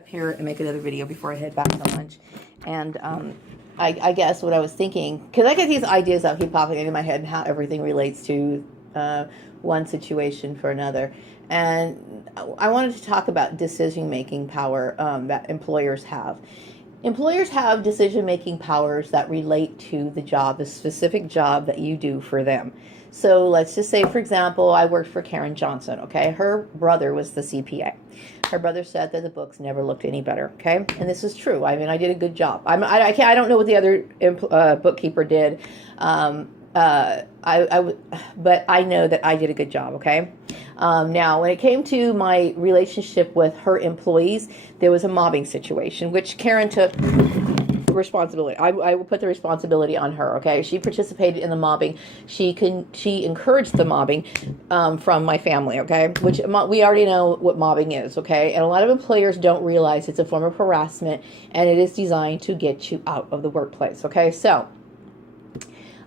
Up here and make another video before I head back to lunch. And I guess what I was thinking, because I get these ideas that keep popping into my head and how everything relates to one situation for another. And I wanted to talk about decision-making power that employers have. Employers have decision-making powers that relate to the job, the specific job that you do for them. So let's just say, for example, I worked for Karen Johnson, okay? Her brother was the CPA. Her brother said that the books never looked any better, okay? And this is true. I mean, I did a good job. I don't know what the other bookkeeper did, but I know that I did a good job, okay? Now, when it came to my relationship with her employees, there was a mobbing situation, which Karen took responsibility. I will put the responsibility on her, okay? She participated in the mobbing. She encouraged the mobbing from my family, okay? Which we already know what mobbing is, okay? And a lot of employers don't realize it's a form of harassment, and it is designed to get you out of the workplace, okay? So,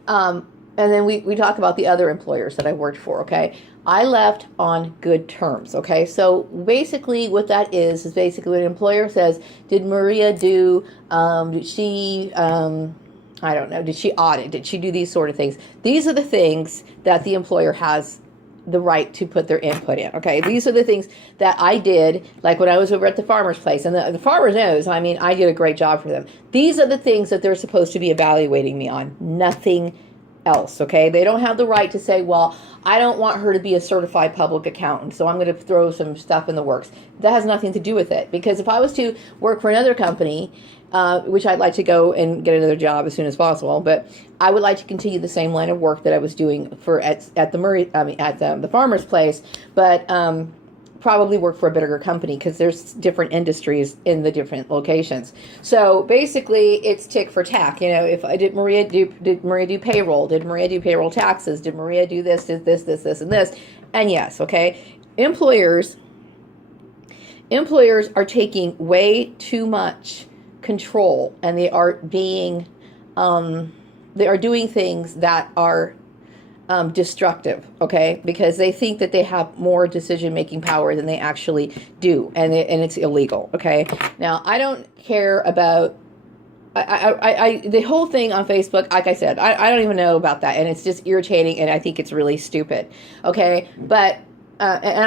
and then we talk about the other employers that I worked for, okay? I left on good terms, okay? So basically what that is basically what an employer says, did Maria do, did she, I don't know, did she audit? Did she do these sort of things? These are the things that the employer has the right to put their input in, okay? These are the things that I did, like when I was over at the farmer's place, and the farmer knows, I mean, I did a great job for them. These are the things that they're supposed to be evaluating me on, nothing else, okay? They don't have the right to say, well, I don't want her to be a certified public accountant, so I'm going to throw some stuff in the works. That has nothing to do with it, because if I was to work for another company, which I'd like to go and get another job as soon as possible, but I would like to continue the same line of work that I was doing for at the farmer's place, but probably work for a bigger company because there's different industries in the different locations. So basically, it's tick for tack. You know, if I did Maria do payroll? Did Maria do payroll taxes? Did Maria do this, and this? And yes, okay. Employers are taking way too much control, and they are doing things that are destructive, okay, because they think that they have more decision-making power than they actually do, and it's illegal, okay. Now, I don't care about the whole thing on Facebook. Like I said, I don't even know about that, and it's just irritating, and I think it's really stupid, okay. But and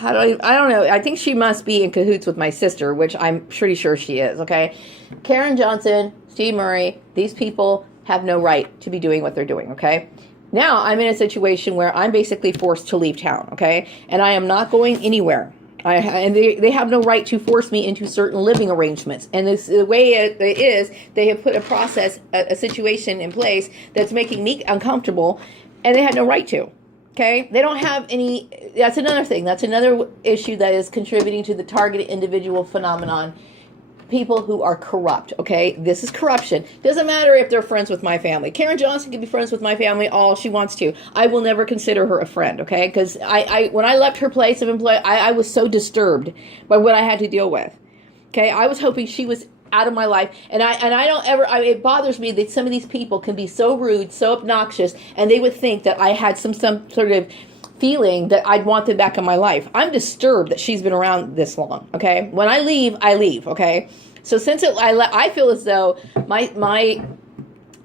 I don't know. I think she must be in cahoots with my sister, which I'm pretty sure she is, okay. Karen Johnson, Steve Murray, these people have no right to be doing what they're doing, okay. Now I'm in a situation where I'm basically forced to leave town, okay? And I am not going anywhere. And they have no right to force me into certain living arrangements. And the way it is, they have put a process, a situation in place that's making me uncomfortable, and they had no right to, okay? They don't have any, that's another thing. That's another issue that is contributing to the targeted individual phenomenon. People who are corrupt, okay? This is corruption. Doesn't matter if they're friends with my family. Karen Johnson can be friends with my family all she wants to. I will never consider her a friend, okay? Because when I left her place of employment, I was so disturbed by what I had to deal with, okay? I was hoping she was out of my life, and I don't ever, it bothers me that some of these people can be so rude, so obnoxious, and they would think that I had some sort of feeling that I'd want them back in my life. I'm disturbed that she's been around this long, okay? When I leave, okay? So since I feel as though my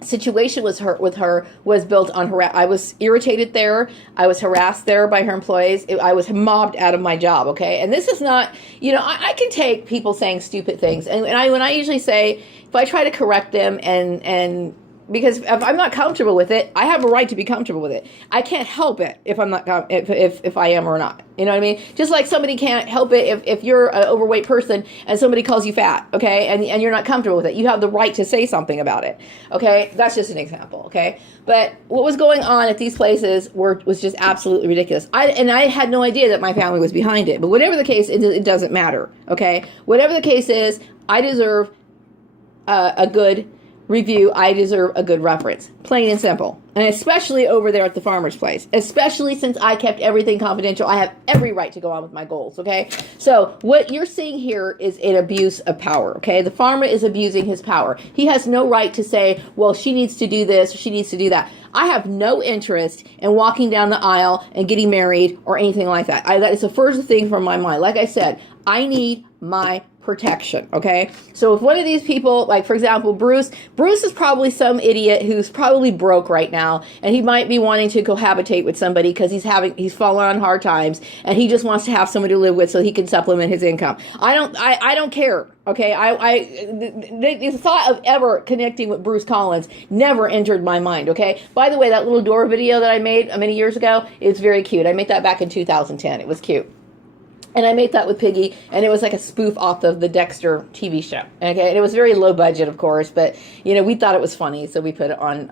situation with her was built on I was irritated there. I was harassed there by her employees. I was mobbed out of my job, okay? And this is not, you know, I can take people saying stupid things. And when I usually say, if I try to correct them and because if I'm not comfortable with it, I have a right to be comfortable with it. I can't help it if I'm not if I am or not. You know what I mean? Just like somebody can't help it if you're an overweight person and somebody calls you fat, okay, and you're not comfortable with it. You have the right to say something about it, okay? That's just an example, okay? But what was going on at these places was just absolutely ridiculous. I had no idea that my family was behind it. But whatever the case, it doesn't matter, okay? Whatever the case is, I deserve a good review. I deserve a good reference, plain and simple. And especially over there at the farmer's place, especially since I kept everything confidential. I have every right to go on with my goals, okay? So what you're seeing here is an abuse of power, okay? The farmer is abusing his power. He has no right to say, well, she needs to do this, or she needs to do that. I have no interest in walking down the aisle and getting married or anything like that. That is the first thing from my mind. Like I said, I need my protection, okay? So if one of these people, like for example, Bruce is probably some idiot who's probably broke right now, and he might be wanting to cohabitate with somebody because he's fallen on hard times, and he just wants to have somebody to live with so he can supplement his income. I don't care, okay? The thought of ever connecting with Bruce Collins never entered my mind, okay? By the way, that little door video that I made many years ago is very cute. I made that back in 2010. It was cute. And I made that with Piggy, and it was like a spoof off of the Dexter TV show. Okay, and it was very low budget, of course, but we thought it was funny, so we put it on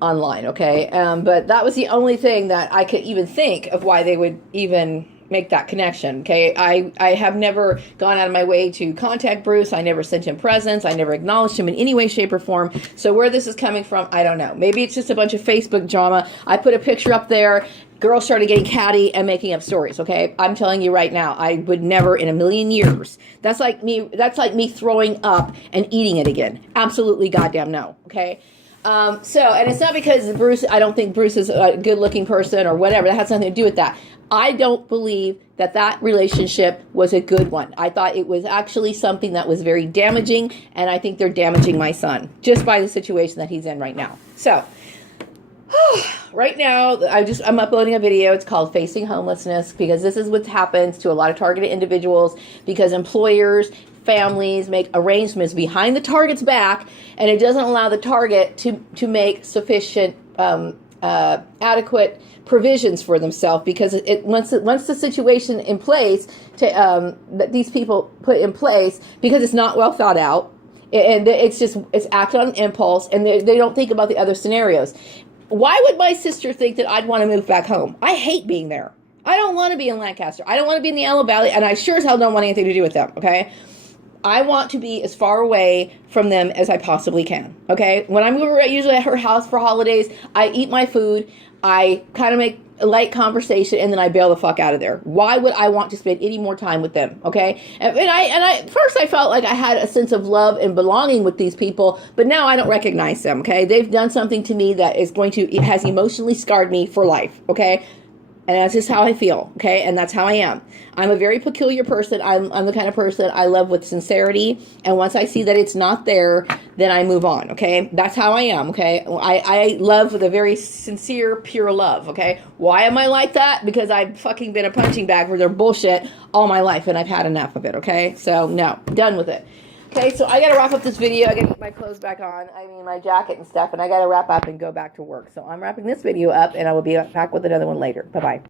online. Okay, but that was the only thing that I could even think of why they would even make that connection. Okay, I have never gone out of my way to contact Bruce. I never sent him presents. I never acknowledged him in any way, shape, or form. So where this is coming from, I don't know. Maybe it's just a bunch of Facebook drama. I put a picture up there. Girls started getting catty and making up stories, okay? I'm telling you right now, I would never in a million years. That's like me throwing up and eating it again. Absolutely goddamn no, okay? And it's not because I don't think Bruce is a good-looking person or whatever. That has nothing to do with that. I don't believe that relationship was a good one. I thought it was actually something that was very damaging, and I think they're damaging my son just by the situation that he's in right now. So, right now, I'm uploading a video. It's called Facing Homelessness, because this is what happens to a lot of targeted individuals, because employers, families make arrangements behind the target's back, and it doesn't allow the target to make sufficient adequate provisions for themselves, because once the situation in place that these people put in place, because it's not well thought out, and it's acted on impulse, and they don't think about the other scenarios. Why would my sister think that I'd want to move back home? I hate being there. I don't want to be in Lancaster. I don't want to be in the Antelope Valley, and I sure as hell don't want anything to do with them, okay? I want to be as far away from them as I possibly can, okay? When I'm usually at her house for holidays, I eat my food, I kind of make a light conversation, and then I bail the fuck out of there. Why would I want to spend any more time with them, okay? And I first I felt like I had a sense of love and belonging with these people, but now I don't recognize them, okay? They've done something to me that it has emotionally scarred me for life, okay? And that's just how I feel, okay? And that's how I am. I'm a very peculiar person. I'm the kind of person I love with sincerity. And once I see that it's not there, then I move on, okay? That's how I am, okay? I love with a very sincere, pure love, okay? Why am I like that? Because I've fucking been a punching bag for their bullshit all my life, and I've had enough of it, okay? So, no, done with it. Okay, so I got to wrap up this video. I got to get my clothes back on. My jacket and stuff, and I got to wrap up and go back to work. So I'm wrapping this video up, and I will be back with another one later. Bye-bye.